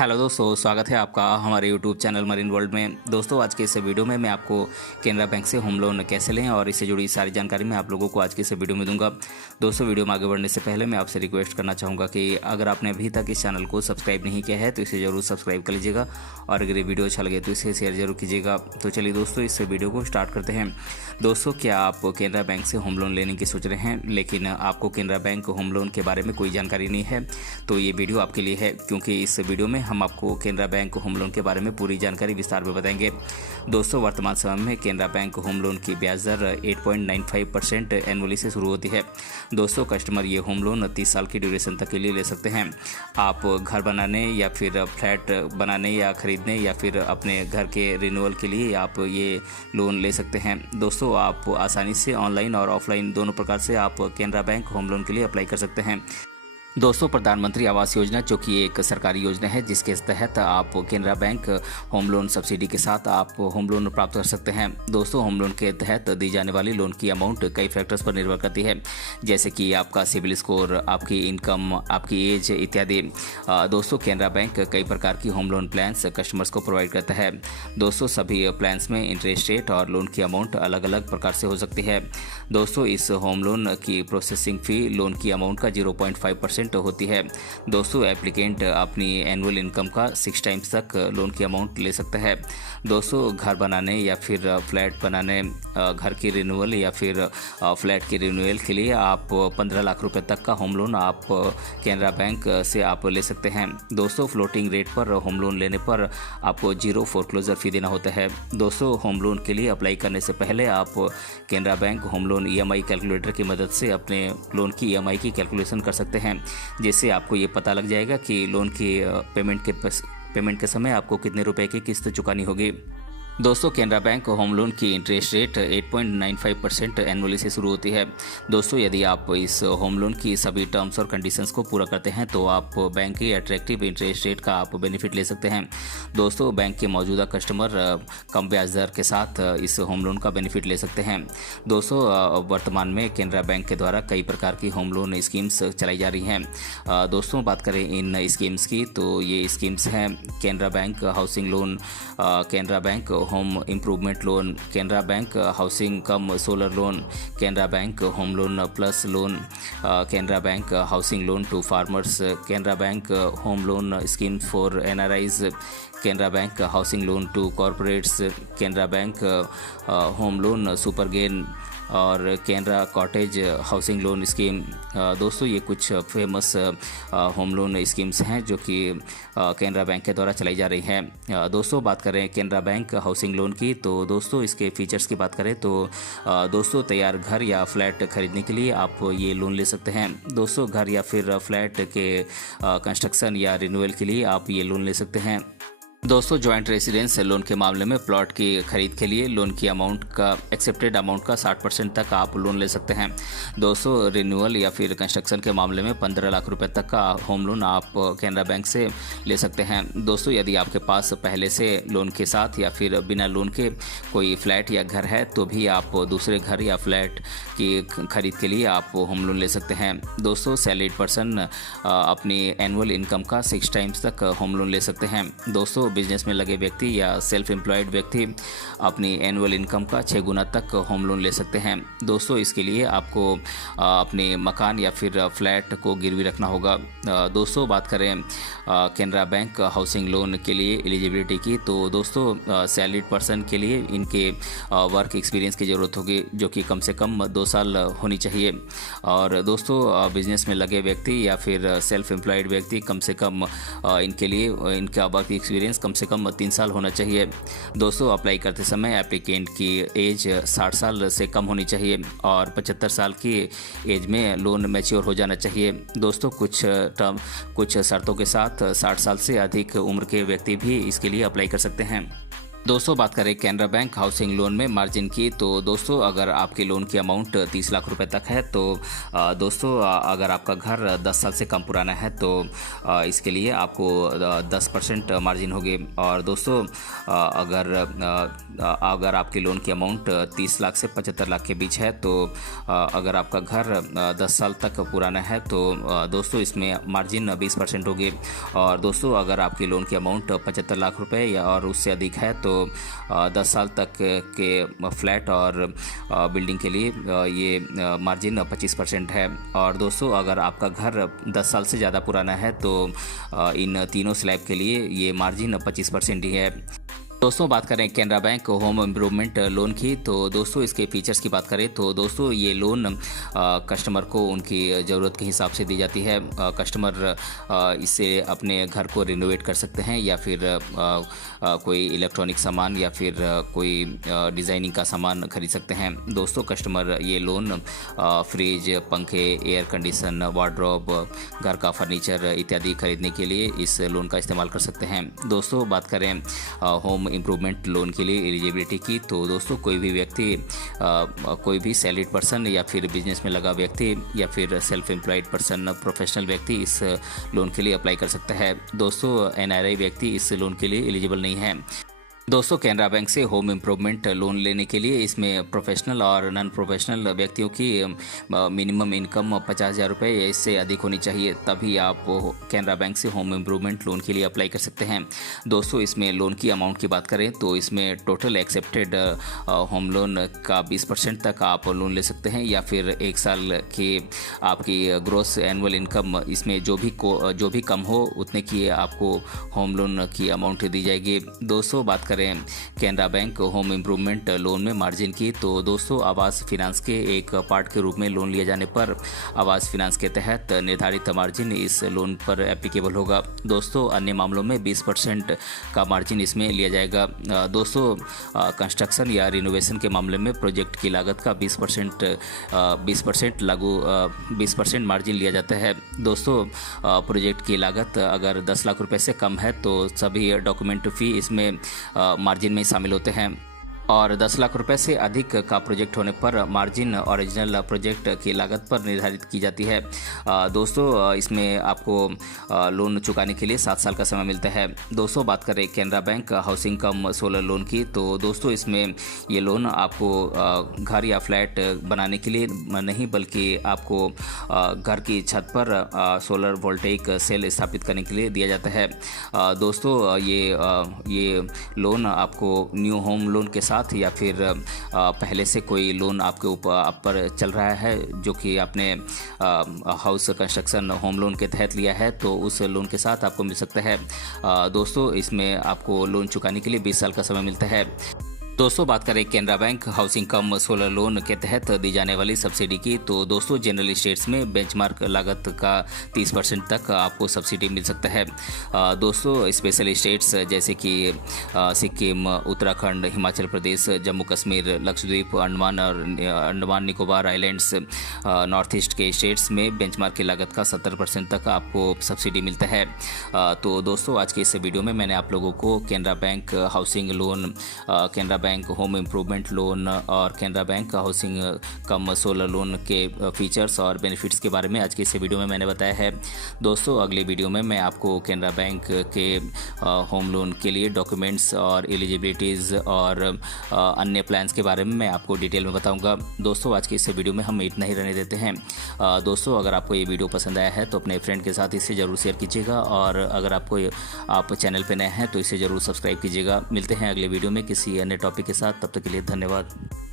Hello दोस्तों, स्वागत है आपका हमारे यूट्यूब चैनल मरीन वर्ल्ड में। दोस्तों, आज के इस वीडियो में मैं आपको केनरा बैंक से होम लोन कैसे लें और इससे जुड़ी सारी जानकारी मैं आप लोगों को आज के इस वीडियो में दूंगा। दोस्तों, वीडियो में आगे बढ़ने से पहले मैं आपसे रिक्वेस्ट करना चाहूँगा कि अगर आपने अभी तक इस चैनल को सब्सक्राइब नहीं किया है तो इसे ज़रूर सब्सक्राइब कर लीजिएगा और अगर ये वीडियो अच्छा लगे तो इसे शेयर जरूर कीजिएगा। तो चलिए दोस्तों, इस वीडियो को स्टार्ट करते हैं। दोस्तों, क्या आप केनरा बैंक से होम लोन लेने की सोच रहे हैं लेकिन आपको केनरा बैंक होम लोन के बारे में कोई जानकारी नहीं है, तो ये वीडियो आपके लिए है, क्योंकि इस वीडियो में हम आपको केनरा बैंक होम लोन के बारे में पूरी जानकारी विस्तार में बताएंगे। दोस्तों, वर्तमान समय में केनरा बैंक होम लोन की ब्याज दर 8.95% एनुअली से शुरू होती है। दोस्तों, कस्टमर ये होम लोन 30 साल की ड्यूरेशन तक के लिए ले सकते हैं। आप घर बनाने या फिर फ्लैट बनाने या खरीदने या फिर अपने घर के रिन्यूअल के लिए आप ये लोन ले सकते हैं। दोस्तों, आप आसानी से ऑनलाइन और ऑफलाइन दोनों प्रकार से आप केनरा बैंक होम लोन के लिए अप्लाई कर सकते हैं। दोस्तों, प्रधानमंत्री आवास योजना जो कि एक सरकारी योजना है जिसके तहत आप Canara bank home loan subsidy के साथ आप होम लोन प्राप्त कर सकते हैं। दोस्तों, होम लोन के तहत दी जाने वाली लोन की अमाउंट कई फैक्टर्स पर निर्भर करती है, जैसे कि आपका सिबिल स्कोर, आपकी इनकम, आपकी एज इत्यादि। दोस्तों, केनरा बैंक कई प्रकार की होम लोन प्लान्स कस्टमर्स को प्रोवाइड करता है। दोस्तों, सभी प्लान्स में इंटरेस्ट रेट और लोन की अमाउंट अलग अलग प्रकार से हो सकती है। दोस्तों, इस होम लोन की प्रोसेसिंग फ़ी लोन की अमाउंट का 0.5% होती है। दोस्तों, एप्लीकेंट अपनी एनुअल इनकम का 6 टाइम्स तक लोन की अमाउंट ले सकता है। दोस्तों, घर बनाने या फिर फ्लैट बनाने, घर की रिन्यूअल या फिर फ्लैट की रिन्यूअल के लिए आप 15 लाख रुपए तक का होम लोन आप केनरा बैंक से आप ले सकते हैं। दोस्तों, फ्लोटिंग रेट पर होम लोन लेने पर आपको 0 फोरक्लोजर फी देना होता है। दोस्तों, होम लोन के लिए अप्लाई करने से पहले आप Canara bank home loan EMI calculator की मदद से अपने लोन की EMI की कैलकुलेशन कर सकते हैं, जिससे आपको ये पता लग जाएगा कि लोन की पेमेंट के समय आपको कितने रुपए की किस्त चुकानी होगी। दोस्तों, केनरा बैंक होम लोन की इंटरेस्ट रेट 8.95% एनुअली से शुरू होती है। दोस्तों, यदि आप इस होम लोन की सभी टर्म्स और कंडीशंस को पूरा करते हैं तो आप बैंक की अट्रैक्टिव इंटरेस्ट रेट का आप बेनिफिट ले सकते हैं। दोस्तों, बैंक के मौजूदा कस्टमर कम ब्याज दर के साथ इस होम लोन का बेनिफिट ले सकते हैं। दोस्तों, वर्तमान में केनरा बैंक के द्वारा कई प्रकार की होम लोन स्कीम्स चलाई जा रही हैं। दोस्तों, बात करें इन स्कीम्स की तो ये स्कीम्स हैं Canara bank housing loan, Canara bank home improvement loan, Canara bank housing cum solar loan, Canara bank home loan plus loan, Canara bank housing loan to farmers, Canara bank home loan scheme for NRIs, Canara bank housing loan to corporates, Canara bank home loan super gain और Canara cottage housing loan scheme. दोस्तों, ये कुछ famous home loan schemes हैं जो कि Canara bank के द्वारा चलाई जा रही हैं। दोस्तों, बात करें केनरा बैंक हाउसिंग लोन की तो दोस्तों इसके फीचर्स की बात करें तो दोस्तों तैयार घर या फ्लैट खरीदने के लिए आप ये लोन ले सकते हैं। दोस्तों, घर या फिर फ्लैट के कंस्ट्रक्शन या रिन्यूअल के लिए आप ये लोन ले सकते हैं। दोस्तों, जॉइंट रेसिडेंस लोन के मामले में प्लॉट की खरीद के लिए लोन की अमाउंट का एक्सेप्टेड अमाउंट का 60% तक आप लोन ले सकते हैं। दोस्तों, रिन्यूअल या फिर कंस्ट्रक्शन के मामले में 15 लाख रुपए तक का होम लोन आप केनरा बैंक से ले सकते हैं। दोस्तों, यदि आपके पास पहले से लोन के साथ या फिर बिना लोन के कोई फ्लैट या घर है तो भी आप दूसरे घर या फ्लैट की खरीद के लिए आप होम लोन ले सकते हैं। दोस्तों, सैलरीड पर्सन अपनी एनुअल इनकम का 6 टाइम्स तक होम लोन ले सकते हैं। दोस्तों, बिजनेस में लगे व्यक्ति या सेल्फ एम्प्लॉयड व्यक्ति अपनी एनुअल इनकम का 6 गुना तक होम लोन ले सकते हैं। दोस्तों, इसके लिए आपको अपने मकान या फिर फ्लैट को गिरवी रखना होगा। दोस्तों, बात करें केनरा बैंक हाउसिंग लोन के लिए एलिजिबिलिटी की तो दोस्तों सैलरीड पर्सन के लिए इनके वर्क एक्सपीरियंस की ज़रूरत होगी जो कि कम से कम 2 साल होनी चाहिए। और दोस्तों, बिजनेस में लगे व्यक्ति या फिर सेल्फ एम्प्लॉयड व्यक्ति कम से कम इनके लिए इनका वर्क एक्सपीरियंस कम से कम 3 साल होना चाहिए। दोस्तों, अप्लाई करते समय एप्लीकेंट की एज 60 साल से कम होनी चाहिए और 75 साल की एज में लोन मैच्योर हो जाना चाहिए। दोस्तों, कुछ शर्तों के साथ 60 साल से अधिक उम्र के व्यक्ति भी इसके लिए अप्लाई कर सकते हैं। दोस्तों बात करें कैनरा बैंक हाउसिंग लोन में मार्जिन की, तो दोस्तों अगर आपके लोन की अमाउंट 30 लाख रुपए तक है तो दोस्तों अगर आपका घर 10 साल से कम पुराना है तो इसके लिए आपको 10% मार्जिन होगी। और दोस्तों अगर आपके लोन की अमाउंट 30 लाख से 75 लाख के बीच है तो अगर आपका घर 10 साल तक पुराना है तो दोस्तों इसमें मार्जिन 20% होगी। और दोस्तों अगर आपके लोन की अमाउंट 75 लाख रुपए या और उससे अधिक है तो 10 साल तक के फ्लैट और बिल्डिंग के लिए ये मार्जिन 25% है। और दोस्तों अगर आपका घर 10 साल से ज़्यादा पुराना है तो इन तीनों स्लैब के लिए ये मार्जिन 25% ही है। दोस्तों बात करें Canara bank home improvement loan की, तो दोस्तों इसके फीचर्स की बात करें तो दोस्तों ये लोन कस्टमर को उनकी ज़रूरत के हिसाब से दी जाती है। कस्टमर इससे अपने घर को रिनोवेट कर सकते हैं या फिर कोई इलेक्ट्रॉनिक सामान या फिर कोई डिज़ाइनिंग का सामान खरीद सकते हैं। दोस्तों कस्टमर ये लोन फ्रिज, पंखे, एयर कंडीशन, वार्डरोब, घर का फर्नीचर इत्यादि खरीदने के लिए इस लोन का इस्तेमाल कर सकते हैं। दोस्तों बात करें होम इम्प्रूवमेंट लोन के लिए एलिजिबिलिटी की, तो दोस्तों कोई भी व्यक्ति कोई भी सैलरीड पर्सन या फिर बिजनेस में लगा व्यक्ति या फिर सेल्फ एम्प्लॉयड पर्सन, प्रोफेशनल व्यक्ति इस लोन के लिए अप्लाई कर सकता है। दोस्तों एनआरआई व्यक्ति इस लोन के लिए एलिजिबल नहीं है। दोस्तों कैनरा बैंक से होम इम्प्रूवमेंट लोन लेने के लिए इसमें प्रोफेशनल और नॉन प्रोफेशनल व्यक्तियों की मिनिमम इनकम 50,000 रुपये या इससे अधिक होनी चाहिए, तभी आप कैनरा बैंक से होम इम्प्रूवमेंट लोन के लिए अप्लाई कर सकते हैं। दोस्तों इसमें लोन की अमाउंट की बात करें तो इसमें टोटल एक्सेप्टेड होम लोन का 20% तक आप लोन ले सकते हैं या फिर 1 साल की आपकी ग्रोस एनुअल इनकम इसमें जो भी कम हो उतने की आपको होम लोन की अमाउंट दी जाएगी। दोस्तों बात करें Canara bank home improvement loan में मार्जिन की, तो दोस्तों आवास फिनांस के एक पार्ट के रूप में लोन लिया जाने पर आवास फिनांस के तहत निर्धारित मार्जिन इस लोन पर एप्लीकेबल होगा। दोस्तों अन्य मामलों में 20% का मार्जिन इसमें लिया जाएगा। दोस्तों कंस्ट्रक्शन या रिनोवेशन के मामले में प्रोजेक्ट की लागत का 20% मार्जिन लिया जाता है। दोस्तों प्रोजेक्ट की लागत अगर 10 लाख रुपए से कम है तो सभी डॉक्यूमेंट फी इसमें मार्जिन में शामिल होते हैं और 10 लाख रुपए से अधिक का प्रोजेक्ट होने पर मार्जिन ओरिजिनल प्रोजेक्ट की लागत पर निर्धारित की जाती है। दोस्तों इसमें आपको लोन चुकाने के लिए 7 साल का समय मिलता है। दोस्तों बात करें Canara bank housing cum solar loan की, तो दोस्तों इसमें ये लोन आपको घर या फ्लैट बनाने के लिए नहीं बल्कि आपको घर की छत पर सोलर वोल्टेइक सेल स्थापित करने के लिए दिया जाता है। दोस्तों ये लोन आपको न्यू होम लोन के साथ या फिर पहले से कोई लोन आपके ऊपर आप पर चल रहा है जो कि आपने हाउस कंस्ट्रक्शन होम लोन के तहत लिया है तो उस लोन के साथ आपको मिल सकता है। दोस्तों इसमें आपको लोन चुकाने के लिए 20 साल का समय मिलता है। दोस्तों बात करें Canara bank housing cum solar loan के तहत दी जाने वाली सब्सिडी की, तो दोस्तों जनरल स्टेट्स में बेंचमार्क लागत का 30% तक आपको सब्सिडी मिल सकता है। दोस्तों स्पेशल स्टेट्स जैसे कि Sikkim, Uttarakhand, Himachal Pradesh, Jammu Kashmir, Lakshadweep, Andaman Nicobar islands, north east के स्टेट्स में बेंचमार्क की लागत का 70% तक आपको सब्सिडी मिलता है। तो दोस्तों आज के इस वीडियो में मैंने आप लोगों को Canara bank housing loan, Canara bank home improvement loan और Canara bank housing cum solar loan के फीचर्स और बेनिफिट्स के बारे में आज की इस वीडियो में मैंने बताया है। दोस्तों अगले वीडियो में मैं आपको कैनरा बैंक के होम लोन के लिए डॉक्यूमेंट्स और एलिजिबिलिटीज़ और अन्य प्लान्स के बारे में मैं आपको डिटेल में बताऊंगा। दोस्तों आज की इस वीडियो में हम इतना ही रहने देते हैं। दोस्तों अगर आपको ये वीडियो पसंद आया है तो अपने फ्रेंड के साथ इसे ज़रूर शेयर कीजिएगा और अगर आप चैनल पर नए हैं तो इसे ज़रूर सब्सक्राइब कीजिएगा। मिलते हैं अगले वीडियो में किसी अन्य टॉपिक के साथ, तब तक के लिए धन्यवाद।